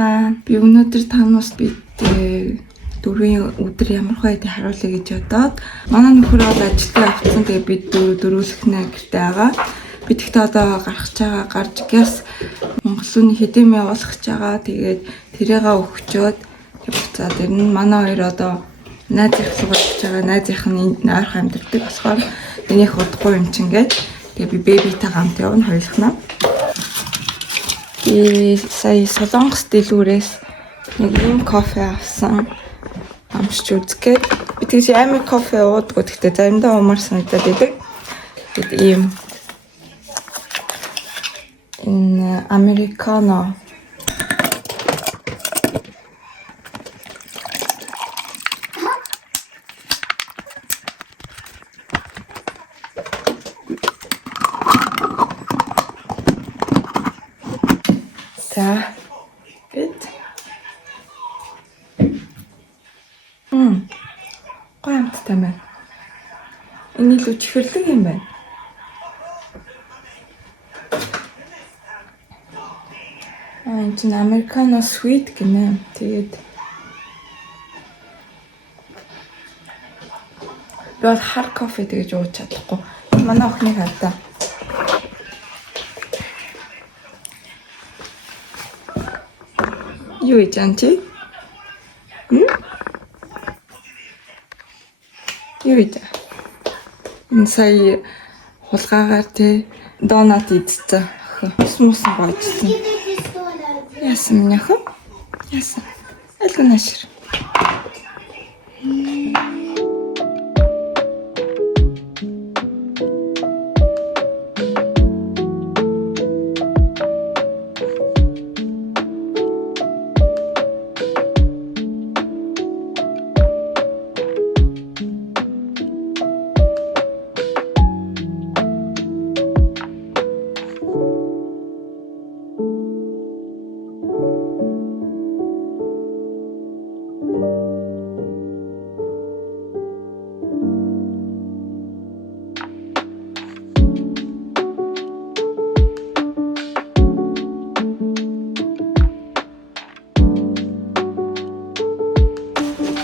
Сайхан. Би өнөөдөр танаас бид дөрвийн өдөр ямар хайд харуулъя гэж бодоод манай нөхөр бол ажилдаа авцсан. Тэгээ бид дөрвөлхнээ гэртээ байгаа. Би тэгтээ одоо гарч гяс Монголын хэдэм явуулах гэж байгаа. Тэгээд тэрээгээ өгчөөд буцаад ирнэ. Манай хоёр одоо найз ихлэг болж байгаа. Найзынх нь ойрхон амьдардаг болохоор энийх удахгүй юм чинь гээд тэгээ би бэбитэй хамт явна хоёулахнаа. Би сая Солонгос дэлгүүрээс нэг юм кофе авсан. Амсч үзгээд би тэгж амар кофе уудгүй гэхдээ заримдаа уумар санагдаад идэг. Тэгээд ийм энэ американо гоё амттай байна. Энэ илүү чихэрлэг юм байна. Энэ чинь американо sweet гинэ. Тэгээд би бол хар кофе тэгж ууж чадахгүй. Манай охиныг хадаа. Юу ийж анти? Юу ийж? Энэ сая хулгаагаар те донат идсэн. Смус гоожсэн. Яасан минийх? Яасан? Алга нашир.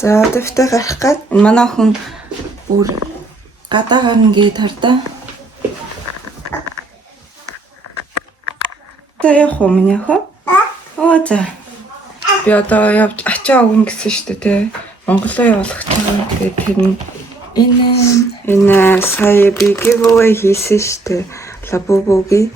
За дэвтэ гарах гээд манай охин бүр гадаа гарна гээд хардаа. За яах вэ миний охин? Оо за. Би одоо явж ачаа өгнө гэсэн шүү дээ те. Монголоо явуулах цагаа тэгээд тэр нь энэ сая би giveaway хийсэн шүү дээ. Лабубуги.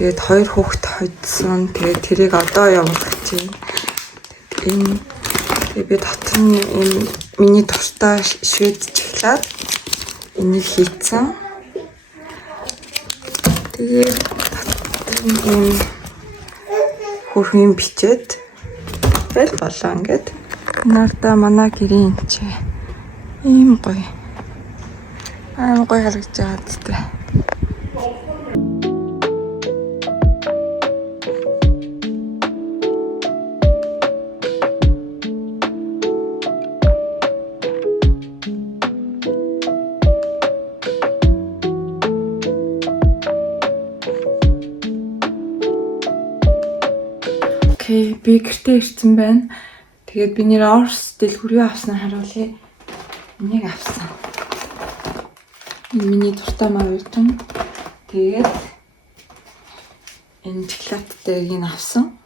Тэгээд 2 хүүхэд хоцсон. Тэгээд тэрийг одоо явуулах чинь. Энэ би дотор нь энэ миний туртаа шведж эхлээд энийг хийцэн. Тэгээд энэ хөрхөн бичээд бэл болоо ингээд. Нарда манай гэрийн чи ийм гоё. Аа гоё харагдаж байгаа зү. Окей, би гэртээ ирсэн байна. Тэгээд би нэр Орс дэлгүүрээ авснаа харуулъя. Энийг авсан. Миний дуртай мавитон. Тэгээд энэ шоколадтай ийг авсан.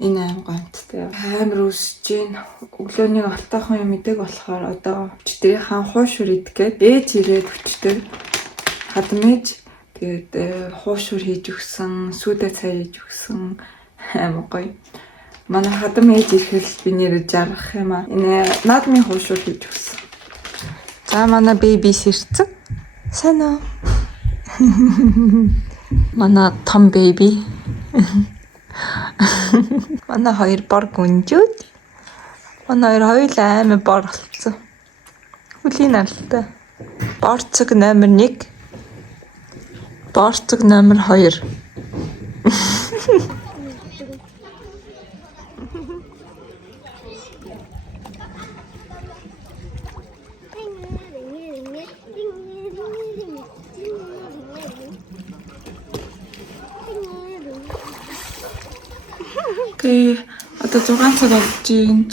Энэ аим гонттой. Амар үсэж гин. Өглөөний алтайхан юм идэг болохоор одоо өчтөрийнхаа хуушур идэх гээд ээж ирээд өчтөр хадмиж тэгээд хуушур хийж өгсөн, сүдэ цай хийж өгсөн. Амар гоё. Манай хадам ээж ирэхэл би нэр жаргах юм аа. Энэ наадмын хуушур хийж өгсөн. За манай бэбис ирсэн. Сайн уу? Манай том бэби. Манай хоёр бор гүнжүүд. Манай хоёр хоёулаа амар бор болцсон. Хүлийн наралтай. Борцог номер 1. Борцог номер 2. одоо 6 цаг болж байна.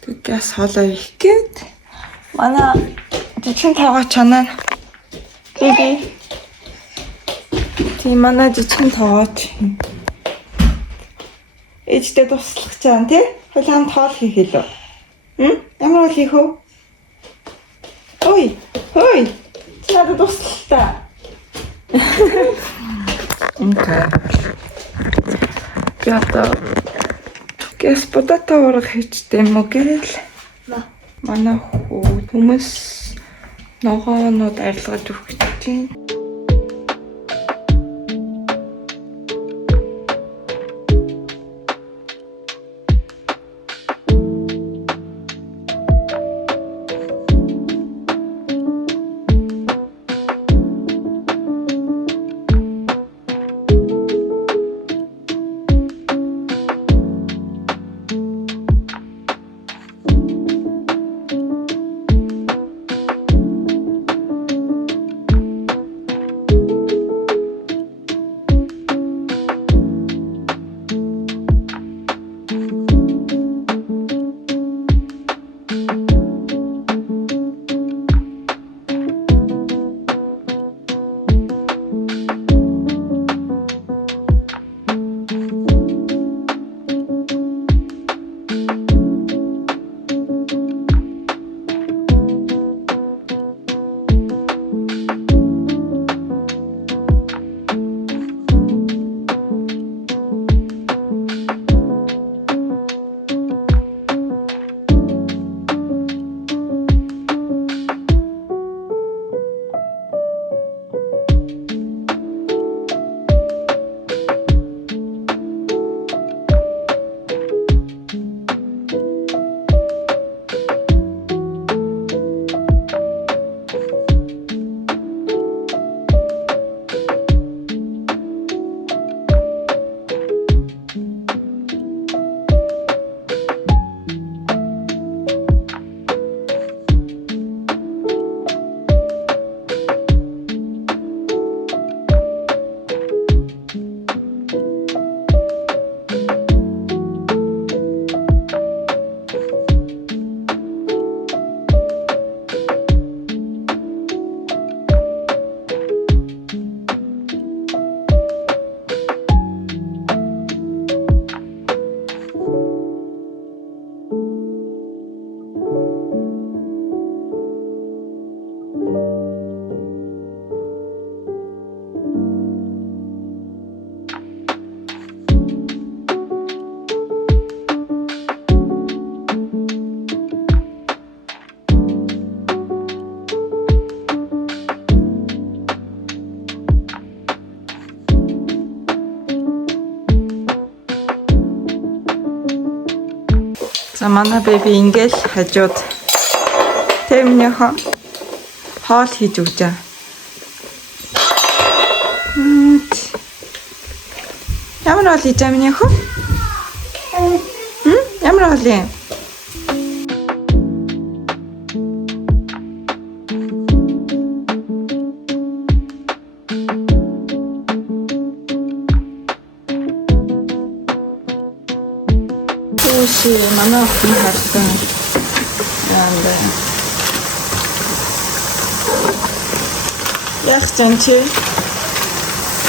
Тэгээс хоолоо их гээд манай жижигэн тоогоо чанаа. Биби. Тийм манай жижигэн тоогооч. Ээжтэй туслах гэж байна тий? Хойл хамт хоол хийх хэлөө. Ямар хоол хийх вэ? Ой. Чи надад туслах та. Окей. Гята. Гэс потато ураг хийчтэй юм уу гээл. Манай хүмүүс ногоонууд арилгаж өгөх гэж байна. За манай беби ингээл хажууд тэмнийхөө хоол хийж өгч байгаа. Ямар хоол хийж байгаа минийхөө? Ямар хоол юм? Манай охин харсан. Яг ч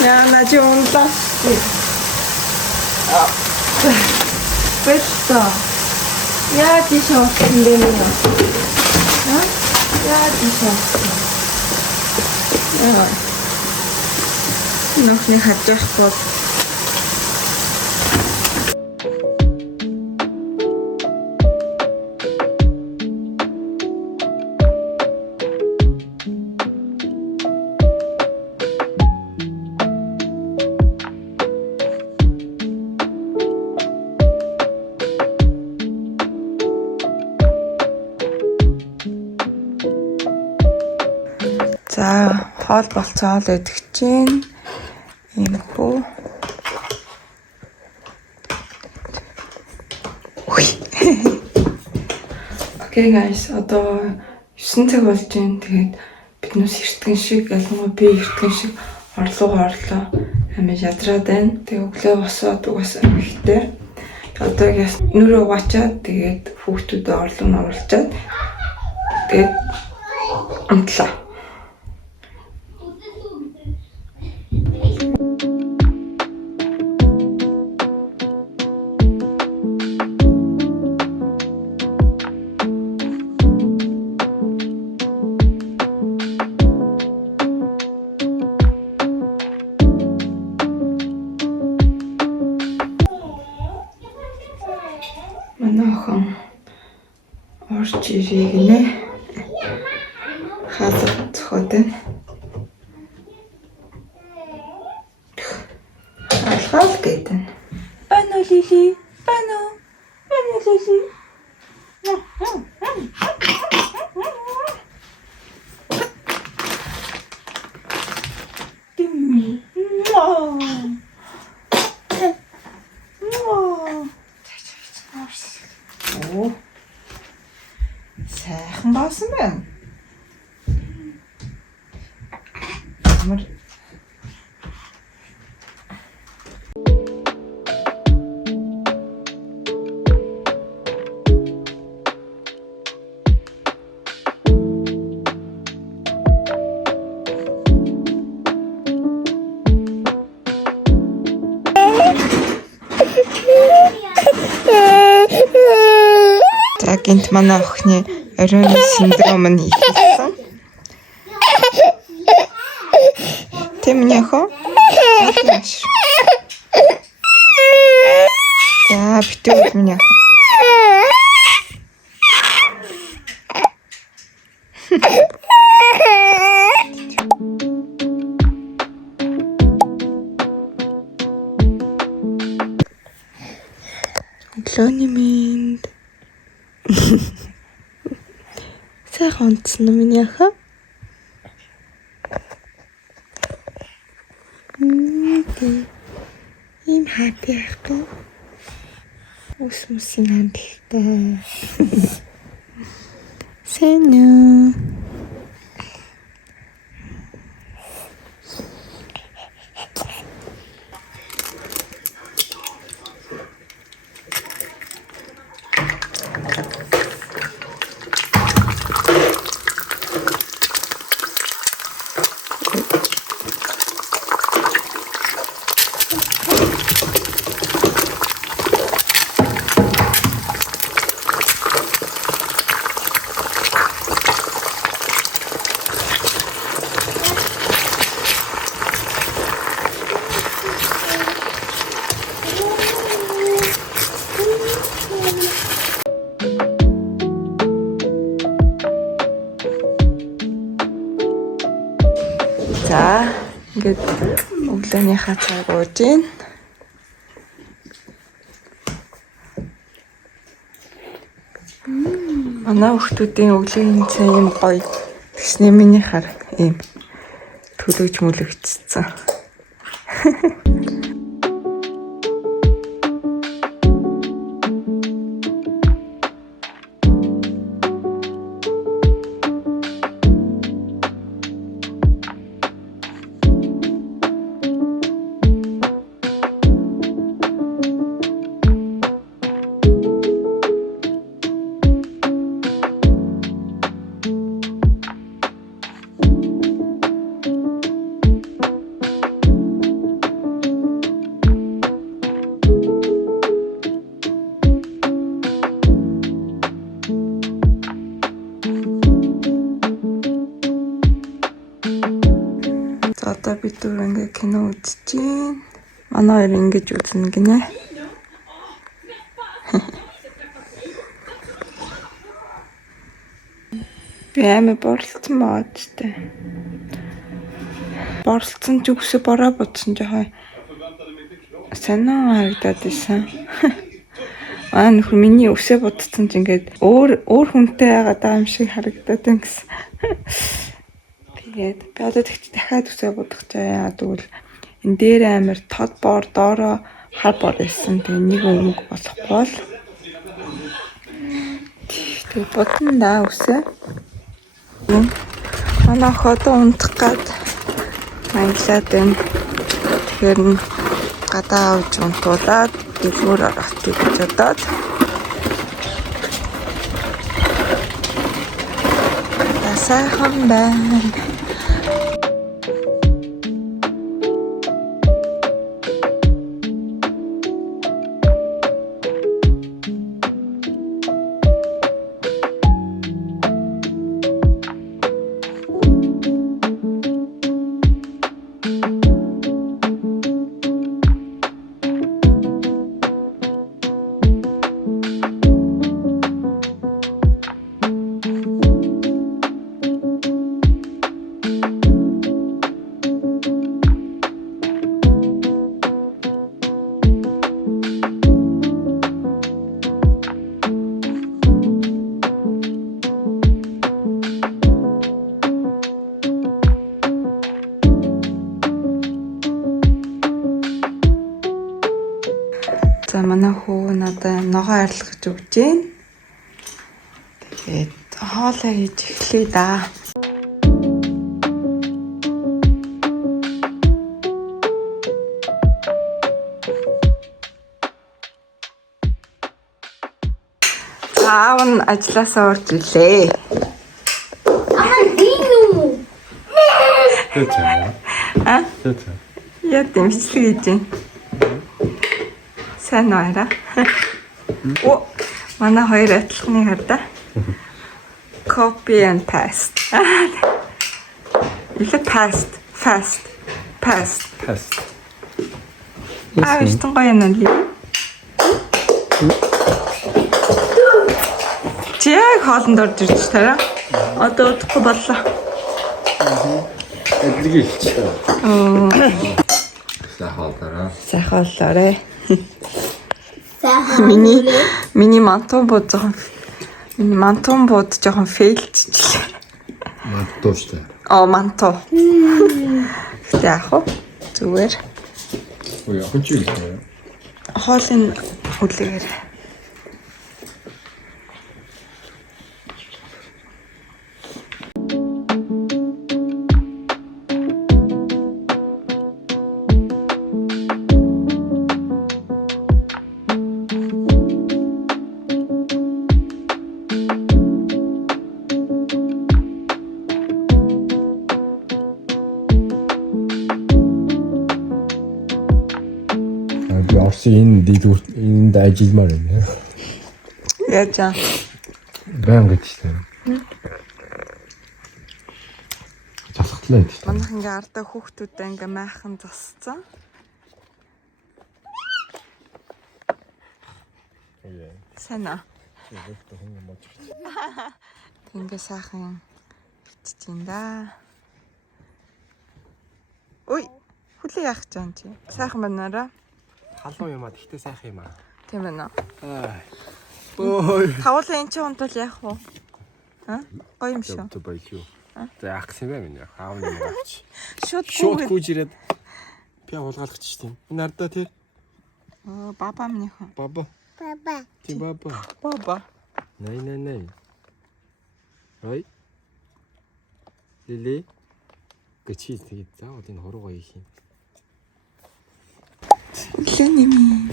яна ч унтах. Бэста. Яа тийшээ утсан бэ нэ? Яа тийшээ утсан. Нөхний хажих бол за хоол болцоо л идэх чинь юм хөө. Окей guys, одоо 9 цаг болж байна. Тэгээд биднээс эртгэн шиг ялангуяа би эртгэн шиг орлого орлоо. Амин ядраад байна. Тэгээ өглөө босоод угаасаа ихтэй. Одоо яс нүрээ угаачаад тэгээд хүүхдүүдэд орлон оруулчаад тэгээд амтлаа. Манайхан орж ирээ гинэ. Хазар цохоод байна. Алхаал гэдэг. Байна уу Лили? Байна уу? Байна уу Лили? Оо. Сайхан баасан байна. Амар за гинт манай охины оройн синдром нь ихсэн. Тэм няхо. За битүүл меня. Өглөөний минь. Сайхан унтсан уу миний охин? Ийм хаппи ахтай. Ус мусын амттай. Сэнэ. За ингээд өглөөнийхөө цаг ууж гин. Манай хүүхдүүдийн өглөөний цай юм гоё. Тэгснэ миний хар ийм төлөж мөлөгчсөн. Одоо бид түр ингээ кино үзчихээн. Манай хоёр ингэж үзнэ гинэ. Би амар борлцсон баад штэ. Борлцсон ч үгсээ бороо бодсон жоо. Санаа харагдаад исэн. Нөхөр миний өсөө бодсон ч ингээд өөр хүнтэй байгаад байгаа юм шиг харагдаад байна гэсэн. Тэгээд би одоо дахиад өсөө бодох чаяа тэгвэл энэ дээр амар тод бор доороо хар бор байсан. Тэгээ нэг өнгө болохгүй л. Тэгээд бодно да өсөө. Манай хотоо унтах гад манглаад байна. Тэгэхээр гадаа авч унтуулаад дэлгүүр орох гэж бодоод сайхан байна. За манай хүү надад ногоо арилгаж өгч जैन. Тэгээд хоолоо хийж эхлэе да. Аав нь ажилласаа орж ирлээ. Тэт. Яа дэмжлэг хийж байна. Сайн нойра. О, манай хоёр адилхны харда. Copy and paste. Или fast. Истэн гоё юм ли. Чиг хоолнд орж ирж тараа. Одоо удахгүй боллоо. Эдлэг хэлчихээ. Сайхан болоорой. Миний мантон бод жоохон фейлчилээ. Мантоо штэ. Манто. Гэтэ яах вэ? Зүгээр. Ой, яг ч юм. Хоолын үлээгээр. Орсын энэ дэлгүүр энд ажилламаар байна. Яаж аа? Баян гэж штэ. Засахлаа гэж. Манайх ингээ ардаа хүүхдүүдээ ингээ майхан засцсан. Сайн аа. Ингээ сайхан хөвчж ин да. Ой, хүлээ яах гэж юм чи? Сайхан банаараа. Халуун юм аа, тэгтээ сайхан юм аа. Тийм байна. Ой. Тавуулаа эн чинь унтвал яах вэ? Гоё юм шүү. Тэ баялуу. За ах юм байна. Аав юм авч. Шууд гүйж ирээд пиа хулгайлах ч тийм. Энэ ардаа тий. Баба минийхэн. Баба. Тий баба. Баба. Nej. Ой. Лили. Гэчи тэгээд заавал энэ хуруугаа ийх юм. Лэними.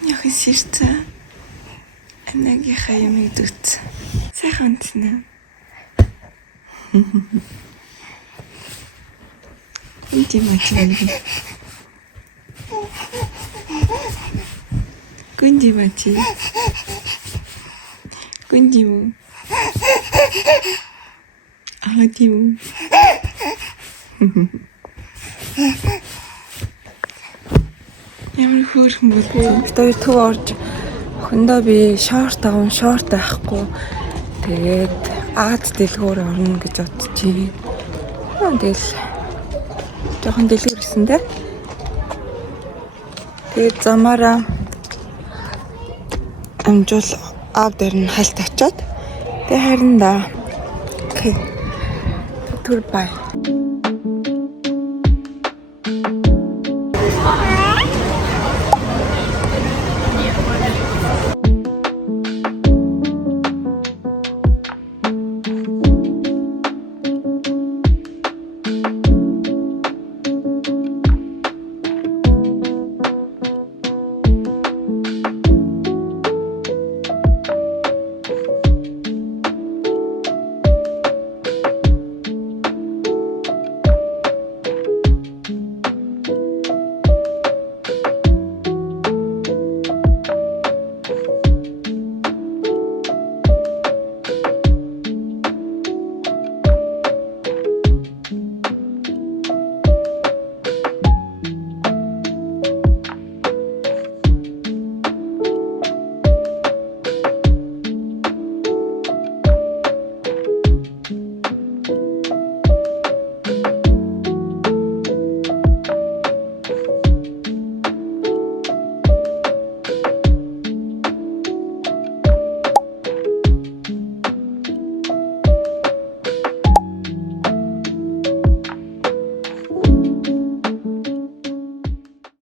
Яхи сэрцээ. Анагийнхаа юмыг дүүц. Сайхан тэнэ. Инти мачи. Гүнди мачи. Гүнди му. Агади му. Ямар хөөрхөн болов. Тэр төв орж охиндоо би шорт авахгүй. Тэгээд Аз дэлгүүр орно гэж бодчих. Тэгэл жоохон дэлгүүр гэсэн дээ. Тэгээд замаараа амжуул аав дээр нь хальт очиод. Тэгээд харин да. Окей. Түр бай.